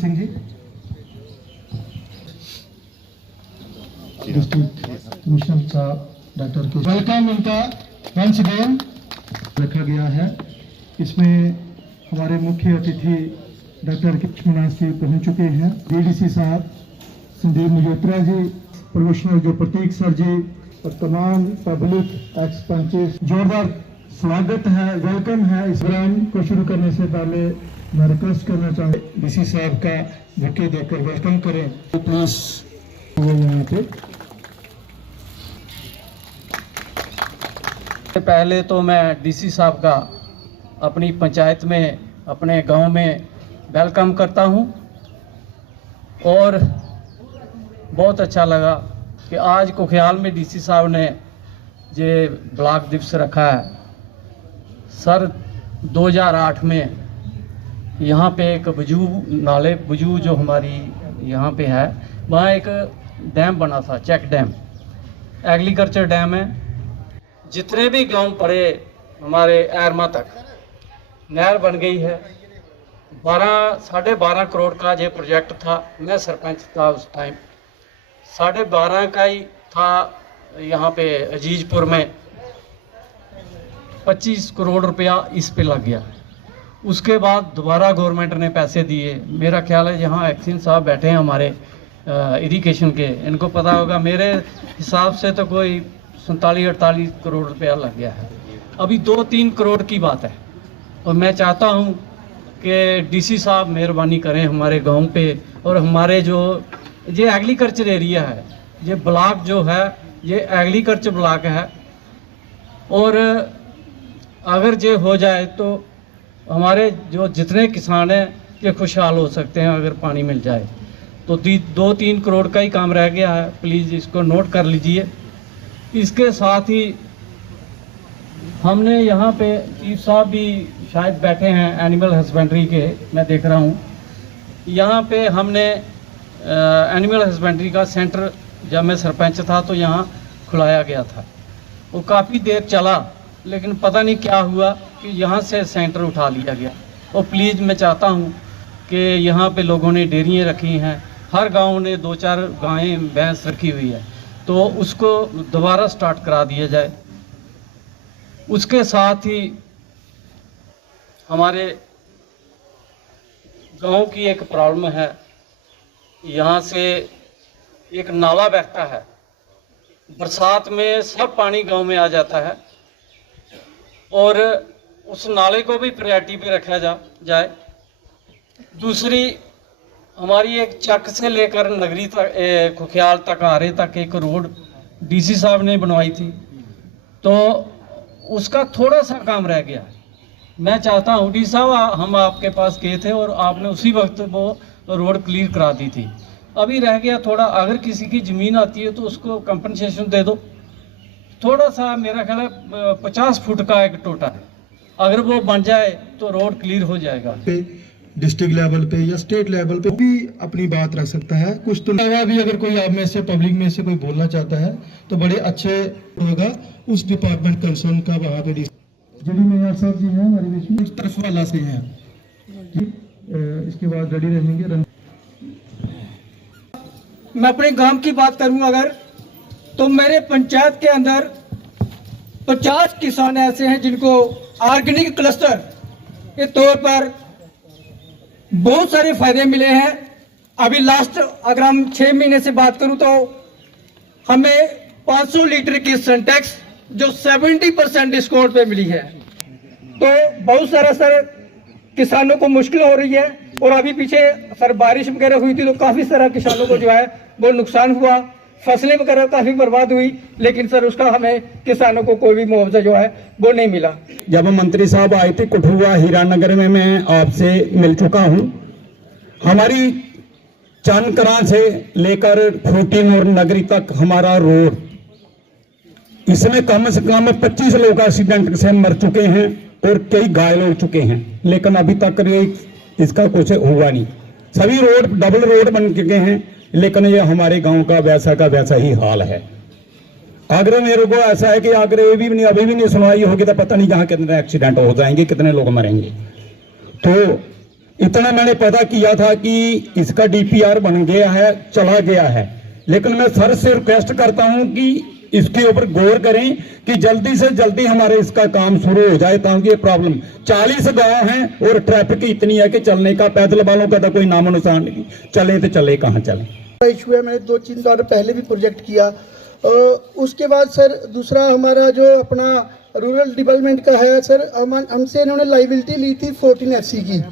Singh ji, district commissioner साहब doctor के welcome इनका वंस अगेन रखा गया है। इसमें हमारे मुख्य अतिथि डॉक्टर कृष्णनाथ जी पहुंच चुके हैं, डीडीसी साहब संदीप मल्होत्रा जी, प्रोफेशनल जो प्रतीक सर जी और तमाम पब्लिक एक्स पंचेस, जोरदार स्वागत है, वेलकम है। इस प्रोग्राम को शुरू करने से पहले मैं रिक्वेस्ट करना चाहूँगा डीसी साहब का बुके देकर वेलकम करें प्लीज। यहाँ पे पहले तो मैं डीसी साहब का अपनी पंचायत में, अपने गांव में वेलकम करता हूं और बहुत अच्छा लगा कि आज कुख्याल में डीसी साहब ने ये ब्लॉक दिवस रखा है। सर 2008 में यहाँ पे एक बुजू जो हमारी यहाँ पे है, वहाँ एक डैम बना था, चेक डैम, एग्रीकल्चर डैम है। जितने भी गांव पड़े हमारे एरमा तक नहर बन गई है। 12.5 करोड़ का ये प्रोजेक्ट था। मैं सरपंच था उस टाइम। 12.5 का ही था। यहाँ पे अजीजपुर में 25 करोड़ रुपया इस पे लग गया। उसके बाद दोबारा गवर्नमेंट ने पैसे दिए। मेरा ख्याल है यहाँ एक्सिन साहब बैठे हैं हमारे इरिगेशन के, इनको पता होगा। मेरे हिसाब से तो कोई 47-48 करोड़ रुपया लग गया है। अभी 2-3 करोड़ की बात है। और मैं चाहता हूँ कि डीसी साहब मेहरबानी करें हमारे गांव पे, और हमारे जो ये एग्रीकल्चर एरिया है, ये ब्लॉक जो है ये एग्रीकल्चर ब्लॉक है। और अगर ये हो जाए तो हमारे जो जितने किसान हैं ये खुशहाल हो सकते हैं अगर पानी मिल जाए तो। 2-3 करोड़ का ही काम रह गया है, प्लीज़ इसको नोट कर लीजिए। इसके साथ ही हमने यहाँ पे चीफ साहब भी शायद बैठे हैं एनिमल हस्बेंड्री के, मैं देख रहा हूँ। यहाँ पे हमने एनिमल हस्बेंड्री का सेंटर जब मैं सरपंच था तो यहाँ खुलाया गया था। वो काफ़ी देर चला, लेकिन पता नहीं क्या हुआ कि यहाँ से सेंटर उठा लिया गया। और प्लीज़ मैं चाहता हूँ कि यहाँ पे लोगों ने डेयरियाँ रखी हैं, हर गांव ने 2-4 गायें भैंस रखी हुई है, तो उसको दोबारा स्टार्ट करा दिया जाए। उसके साथ ही हमारे गांव की एक प्रॉब्लम है, यहाँ से एक नाला बहता है। बरसात में सब पानी गांव में आ जाता है और उस नाले को भी प्रायोरिटी पे रखा जाए। दूसरी हमारी एक चक से लेकर नगरी तक, खुख्याल तक, आरे तक एक रोड डीसी साहब ने बनवाई थी, तो उसका थोड़ा सा काम रह गया। मैं चाहता हूँ डी साहब, हम आपके पास गए थे और आपने उसी वक्त वो रोड क्लियर करा दी थी। अभी रह गया थोड़ा। अगर किसी की ज़मीन आती है तो उसको कंपनसेशन दे दो थोड़ा सा। मेरा ख्याल है 50 फुट का एक टोटा है, अगर वो बन जाए तो रोड क्लियर हो जाएगा। डिस्ट्रिक्ट लेवल पे या स्टेट लेवल पे भी अपनी बात रख सकता है। कुछ तो अलावा भी अगर कोई आप में से पब्लिक में से कोई बोलना चाहता है तो बड़े अच्छे होगा उस डिपार्टमेंट कंसर्न का। वहाँ पे जी मेयर साहब जी हैं हमारे बीच में, तरफ वाला से हैं जी। इसके बाद रेडी रहेंगे। मैं अपने गांव की बात करूं अगर, तो मेरे पंचायत के अंदर 50 किसान ऐसे हैं जिनको ऑर्गेनिक क्लस्टर के तौर पर बहुत सारे फायदे मिले हैं। अभी लास्ट अगर हम 6 महीने से बात करूं तो हमें 500 लीटर की सिंटेक्स जो 70% डिस्काउंट पे मिली है। तो बहुत सारा सर किसानों को मुश्किल हो रही है। और अभी पीछे सर बारिश वगैरह हुई थी तो काफी सारा किसानों को जो है वो नुकसान हुआ, फसलें वगैरह काफी बर्बाद हुई, लेकिन सर उसका हमें किसानों को कोई भी मुआवजा जो है वो नहीं मिला। जब मंत्री साहब आए थे कठुआ हीरानगर में, मैं आपसे मिल चुका हूं। हमारी चांदकरा से लेकर खूंटी और नगरी तक हमारा रोड, इसमें कम से कम 25 लोग एक्सीडेंट से मर चुके हैं और कई घायल हो चुके हैं, लेकिन अभी तक इसका कुछ हुआ नहीं। सभी रोड डबल रोड बन चुके हैं, लेकिन ये हमारे गांव का वैसा ही हाल है। अगर मेरे को ऐसा है कि अगर ये भी नहीं, अभी भी नहीं सुनवाई होगी तो पता नहीं जहां कितने एक्सीडेंट हो जाएंगे, कितने लोग मरेंगे। तो इतना मैंने पता किया था कि इसका डीपीआर बन गया है, चला गया है, लेकिन मैं सर से रिक्वेस्ट करता हूं कि इसके ऊपर गौर करें कि जल्दी से जल्दी हमारे इसका काम शुरू हो जाए, ताकि ये प्रॉब्लम 40 गांव हैं और ट्रैफिक इतनी है कि चलने का पैदल वालों का तो कोई नामो निशान नहीं, चले तो चले कहाँ चले। इशू है, मैंने 2-3 साल पहले भी प्रोजेक्ट किया। उसके बाद सर दूसरा हमारा जो अपना रूरल डेवलपमेंट का है सर, हमसे इन्होंने लाइबिलिटी ली थी 14 FC की,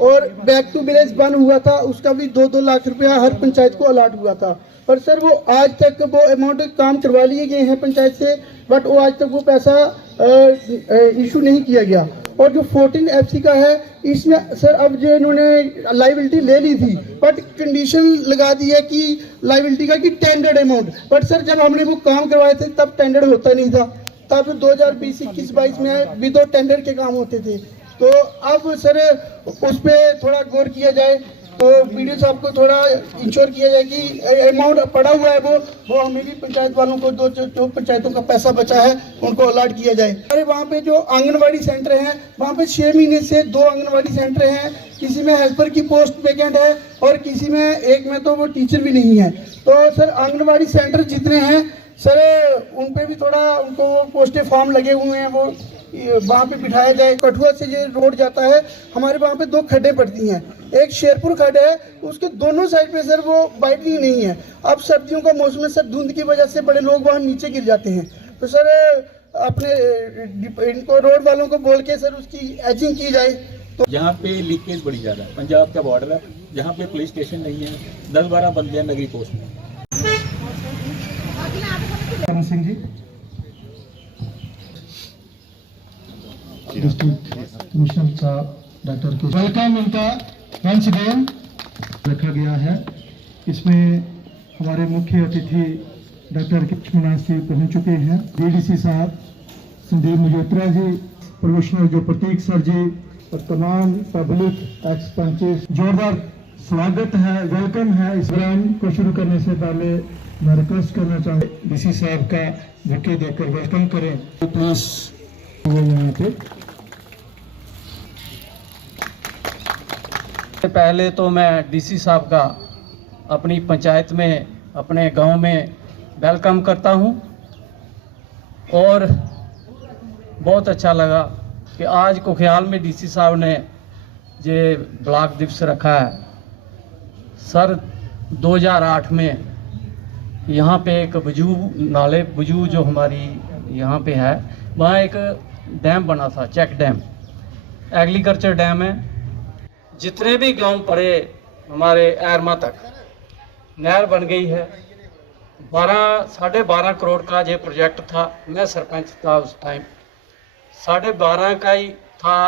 और बैक टू विलेज बन हुआ था, उसका भी 2-2 लाख रुपया हर पंचायत को अलॉट हुआ था। पर सर वो आज तक वो अमाउंट काम करवा लिए गए हैं पंचायत से, बट वो आज तक वो पैसा इशू नहीं किया गया। और जो 14 FC का है इसमें सर अब जो इन्होंने लाइबिलिटी ले ली थी, बट कंडीशन लगा दी है कि लाइबिलिटी का कि टेंडर्ड अमाउंट, बट सर जब हमने वो काम करवाए थे तब टेंडर्ड होता नहीं था, तब 2020-21-22 में विदाउट टेंडर के काम होते थे। तो अब सर उस पर थोड़ा गौर किया जाए, तो वीडियो साहब को थोड़ा इंश्योर किया जाए कि अमाउंट पड़ा हुआ है वो हमें भी पंचायत वालों को जो पंचायतों का पैसा बचा है उनको अलॉट किया जाए। अरे वहाँ पे जो आंगनवाड़ी सेंटर हैं वहाँ पे 6 महीने से 2 आंगनवाड़ी सेंटर हैं, किसी में हेल्पर की पोस्ट वैकेंट है और किसी में एक में तो वो टीचर भी नहीं है। तो सर आंगनवाड़ी सेंटर जितने हैं सर उन पे भी थोड़ा उनको पोस्टें फॉर्म लगे हुए हैं, वो वहाँ पे बिठाया जाए। कठुआ से ये रोड जाता है, हमारे वहाँ पे 2 खड्डे पड़ती हैं, एक शेरपुर खड्ड है, उसके दोनों साइड पे सर वो वाइडनिंग नहीं है। अब सर्दियों का मौसम है सर, धुंध की वजह से बड़े लोग वहाँ नीचे गिर जाते हैं। तो सर अपने इनको रोड वालों को बोल के सर उसकी एचिंग की जाए। तो यहाँ पे लीकेज बड़ी ज़्यादा है, पंजाब का बॉर्डर है, यहाँ पे पुलिस स्टेशन नहीं है, 10-12 बंदे हैं नगरी पोस्ट में। करण सिंह जी, डिस्ट्रिक्ट कमिश्नर साहब डॉक्टर के वेलकम इनका वंस अगेन रखा गया है। इसमें हमारे मुख्य अतिथि डॉक्टर कृष्णनाथ जी पहुंच चुके हैं, DDC साहब संदीप मल्होत्रा जी, प्रोफेशनल जो प्रतीक सर जी और तमाम पब्लिक एक्स पंचेस, जोरदार स्वागत है, वेलकम है। इस प्रोग्राम को शुरू करने से पहले मैं रिक्वेस्ट करना चाहूँगा DC साहब का बुके देकर वेलकम करें प्लीज। यहाँ पे पहले तो मैं DC साहब का अपनी पंचायत में, अपने गांव में वेलकम करता हूं, और बहुत अच्छा लगा कि आज कुख्याल में DC साहब ने ये ब्लॉक दिवस रखा है। सर 2008 में यहाँ पे एक बुजू जो हमारी यहाँ पे है, वहाँ एक डैम बना था, चेक डैम, एग्रीकल्चर डैम है। जितने भी गांव पड़े हमारे एरमा तक नहर बन गई है। 12.5 करोड़ का ये प्रोजेक्ट था, मैं सरपंच था उस टाइम, 12.5 का ही था।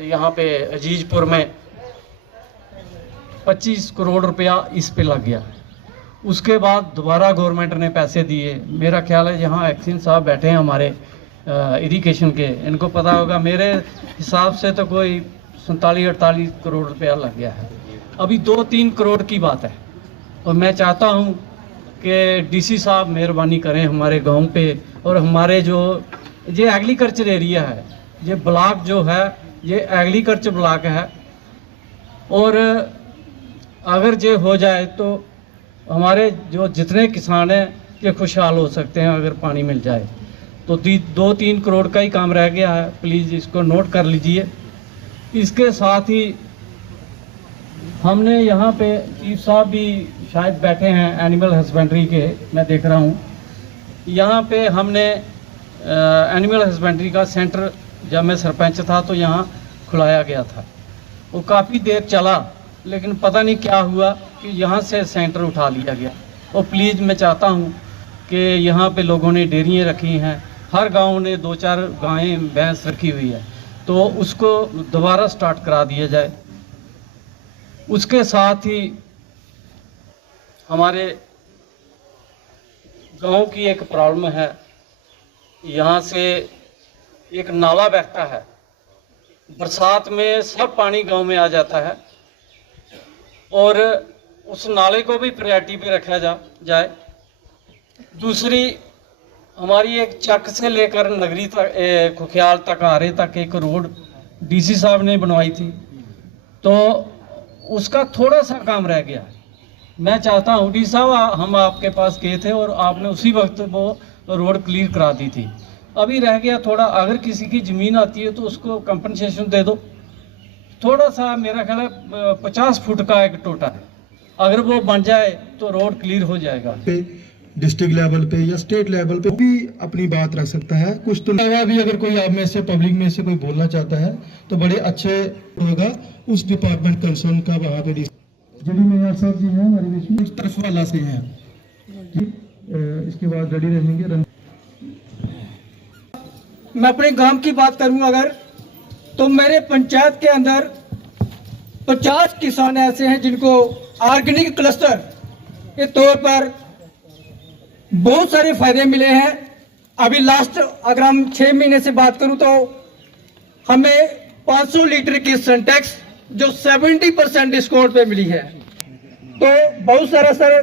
यहाँ पे अजीजपुर में 25 करोड़ रुपया इस पे लग गया। उसके बाद दोबारा गवर्नमेंट ने पैसे दिए। मेरा ख्याल है यहाँ एक्सिन साहब बैठे हैं हमारे इरिगेशन के, इनको पता होगा, मेरे हिसाब से तो कोई 47-48 करोड़ रुपया लग गया है। अभी 2-3 करोड़ की बात है, और मैं चाहता हूँ कि DC साहब मेहरबानी करें हमारे गांव पे, और हमारे जो ये एग्रीकल्चर एरिया है, ये ब्लॉक जो है ये एग्रीकल्चर ब्लॉक है, और अगर ये हो जाए तो हमारे जो जितने किसान हैं ये खुशहाल हो सकते हैं अगर पानी मिल जाए। तो 2-3 करोड़ का ही काम रह गया है, प्लीज़ इसको नोट कर लीजिए। इसके साथ ही हमने यहाँ पे चीफ साहब भी शायद बैठे हैं एनिमल हस्बेंड्री के, मैं देख रहा हूँ। यहाँ पे हमने एनिमल हस्बेंड्री का सेंटर जब मैं सरपंच था तो यहाँ खुलाया गया था। वो काफ़ी देर चला, लेकिन पता नहीं क्या हुआ कि यहाँ से सेंटर उठा लिया गया। और प्लीज़ मैं चाहता हूँ कि यहाँ पे लोगों ने डेयरियाँ रखी हैं, हर गांव ने 2-4 गायें भैंस रखी हुई है, तो उसको दोबारा स्टार्ट करा दिया जाए। उसके साथ ही हमारे गांव की एक प्रॉब्लम है, यहाँ से एक नाला बहता है, बरसात में सब पानी गांव में आ जाता है, और उस नाले को भी प्रायोरिटी पे रखा जाए। दूसरी हमारी एक चक से लेकर नगरी तक, खुख्याल तक, आरे तक एक रोड DC साहब ने बनवाई थी, तो उसका थोड़ा सा काम रह गया। मैं चाहता हूँ डी साहब, हम आपके पास गए थे और आपने उसी वक्त वो रोड क्लियर करा दी थी। अभी रह गया थोड़ा, अगर किसी की ज़मीन आती है तो उसको कंपनसेशन दे दो। थोड़ा सा मेरा ख्याल है 50 फुट का एक टोटा है, अगर वो बन जाए तो रोड क्लियर हो जाएगा। डिस्ट्रिक्ट लेवल पे या स्टेट लेवल पे भी अपनी बात रख सकता है। कुछ तो अलावा भी अगर कोई आप में से पब्लिक में से कोई बोलना चाहता है तो बड़े अच्छे होगा उस डिपार्टमेंट कंसर्न का वहाँ पे जी मेयर साहब जी हैं हमारे बीच में, उस तरफ वाला से हैं जी। इसके बाद रेडी रहेंगे। मैं अपने गांव की बात करूं अगर, तो मेरे पंचायत के अंदर 50 किसान ऐसे हैं जिनको ऑर्गेनिक क्लस्टर के तौर पर बहुत सारे फायदे मिले हैं। अभी लास्ट अगर हम 6 महीने से बात करूं तो हमें 500 लीटर की सिंटेक्स जो 70% डिस्काउंट पे मिली है। तो बहुत सारा सर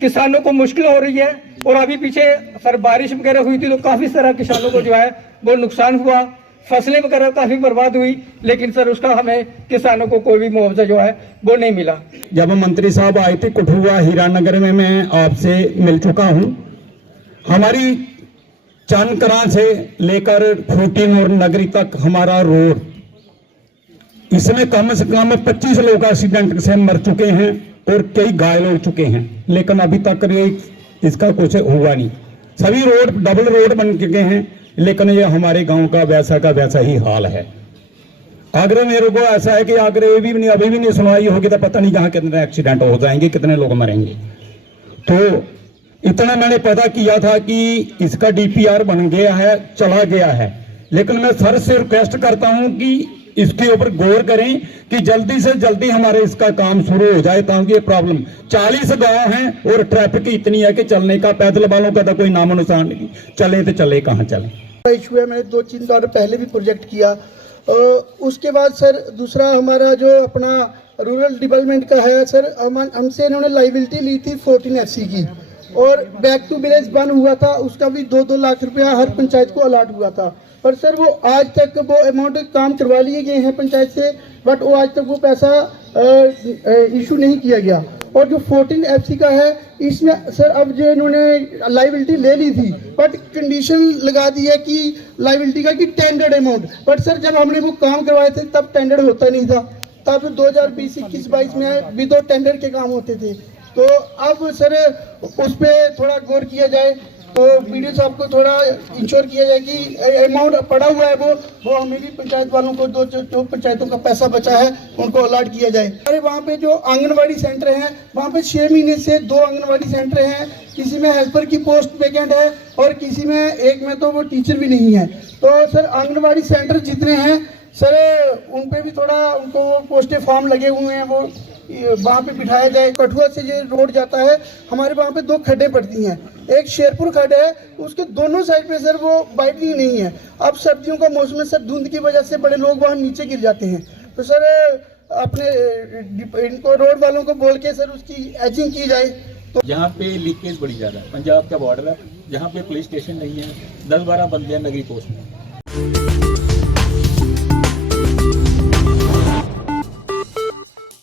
किसानों को मुश्किल हो रही है, और अभी पीछे सर बारिश वगैरह हुई थी तो काफी सारा किसानों को जो है वो नुकसान हुआ, फसलें वगैरह काफी बर्बाद हुई, लेकिन सर उसका हमें किसानों को कोई भी मुआवजा जो है वो नहीं मिला। जब मंत्री साहब आए थे कठुआ हीरानगर में, मैं आपसे मिल चुका हूं। हमारी चांदकरां से लेकर खूंटी और नगरी तक हमारा रोड, इसमें कम से कम 25 लोग एक्सीडेंट से मर चुके हैं और कई घायल हो चुके हैं, लेकिन अभी तक इसका कुछ हुआ नहीं। सभी रोड डबल रोड बन चुके हैं, लेकिन ये हमारे गांव का वैसा ही हाल है। अगर मेरे को ऐसा है कि अगर ये भी नहीं अभी भी नहीं सुनवाई होगी तो पता नहीं जहां कितने एक्सीडेंट हो जाएंगे, कितने लोग मरेंगे। तो इतना मैंने पता किया था कि इसका डीपीआर बन गया है, चला गया है, लेकिन मैं सर से रिक्वेस्ट करता हूं कि इसके ऊपर गौर करें कि जल्दी से जल्दी हमारे इसका काम शुरू हो जाए, ताकि ये प्रॉब्लम 40 गांव हैं और ट्रैफिक इतनी है कि चलने का पैदल वालों का तो कोई नामो निशान नहीं, चले तो चले कहाँ चले। इशू है, मैंने 2-3 साल पहले भी प्रोजेक्ट किया। उसके बाद सर दूसरा हमारा जो अपना रूरल डेवलपमेंट का है सर, हमसे इन्होंने लाइबिलिटी ली थी 14 FC की, और बैक टू विलेज बन हुआ था, उसका भी 2-2 लाख रुपया हर पंचायत को अलॉट हुआ था। पर सर वो आज तक वो अमाउंट काम करवा लिए गए हैं पंचायत से, बट वो आज तक वो पैसा इशू नहीं किया गया। और जो 14 FC का है इसमें सर अब जो इन्होंने लाइबिलिटी ले ली थी, बट कंडीशन लगा दी है कि लाइबिलिटी का कि टेंडर्ड अमाउंट, बट सर जब हमने वो काम करवाए थे तब टेंडर्ड होता नहीं था, तब 2020-21-22 में विदाउट टेंडर के काम होते थे। तो अब सर उस पर थोड़ा गौर किया जाए, तो वीडियो साहब को थोड़ा इंश्योर किया जाए कि अमाउंट पड़ा हुआ है वो हमें भी पंचायत वालों को जो पंचायतों का पैसा बचा है उनको अलॉट किया जाए। अरे वहाँ पे जो आंगनवाड़ी सेंटर हैं वहाँ पे 6 महीने से 2 आंगनवाड़ी सेंटर हैं, किसी में हेल्पर की पोस्ट वैकेंट है और किसी में एक में तो वो टीचर भी नहीं है। तो सर आंगनवाड़ी सेंटर जितने हैं सर उन पे भी थोड़ा उनको पोस्टें फॉर्म लगे हुए हैं, वो वहाँ पे बिठाया जाए। कठुआ से ये रोड जाता है, हमारे वहाँ पे 2 खड्डे पड़ती हैं, एक शेरपुर खड्ड है, उसके दोनों साइड पे सर वो वाइडनिंग नहीं है। अब सर्दियों का मौसम है सर, धुंध की वजह से बड़े लोग वहाँ नीचे गिर जाते हैं। तो सर अपने इनको रोड वालों को बोल के सर उसकी एचिंग की जाए। तो यहाँ पे लीकेज बड़ी ज़्यादा है, पंजाब का बॉर्डर है, जहाँ पे पुलिस स्टेशन नहीं है, 10-12 बंदे हैं नगरी पोस्ट में।